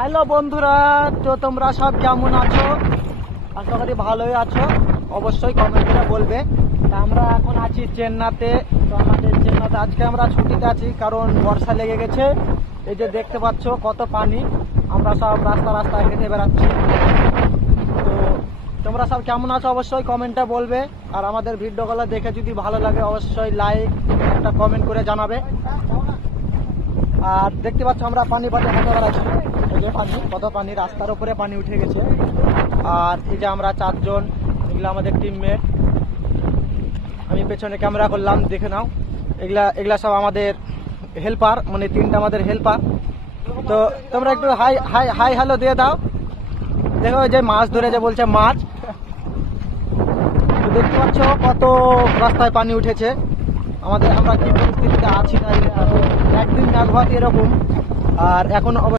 Hello বন্ধুরা, তো তোমরা সব কেমন আছো? আশা করি ভালোই আছো। অবশ্যই কমেন্ট করে বলবে। তা আমরা এখন আছি চেন্নাইতে। তো আমাদের চেন্নাইতে আজকে আমরা ছুটিতে আছি, কারণ বর্ষা লেগে গেছে। এই যে দেখতে পাচ্ছ কত পানি, আমরা সব রাস্তায় হেঁটে বেড়াচ্ছি। তো তোমরা সব কেমন আছো অবশ্যই কমেন্টে বলবে। আর আমাদের ভিডিওগুলো দেখে যদি ভালো লাগে অবশ্যই লাইক একটা কমেন্ট করে জানাবে। আর দেখতে পাচ্ছ আমরা পানি হেঁটে বেড়াচ্ছি। এই যে পানি, কত পানি, রাস্তার উপরে পানি উঠে গেছে। আর এই যে আমরা চারজন, এগুলো আমাদের টিমমেট। আমি পেছনে ক্যামেরা করলাম, দেখে নাও। এগুলা সব আমাদের হেল্পার, মানে তিনটা আমাদের হেল্পার। তো তোমরা একটু হাই হাই হাই হ্যালো দিয়ে দাও। দেখো যে মাছ ধরে, যে বলছে মাছ। তো দেখতে পাচ্ছ কত রাস্তায় পানি উঠেছে। আমরা কি পরিস্থিতিতে আছি না, একদিন মেঘ ভাত এরকম। আর এখন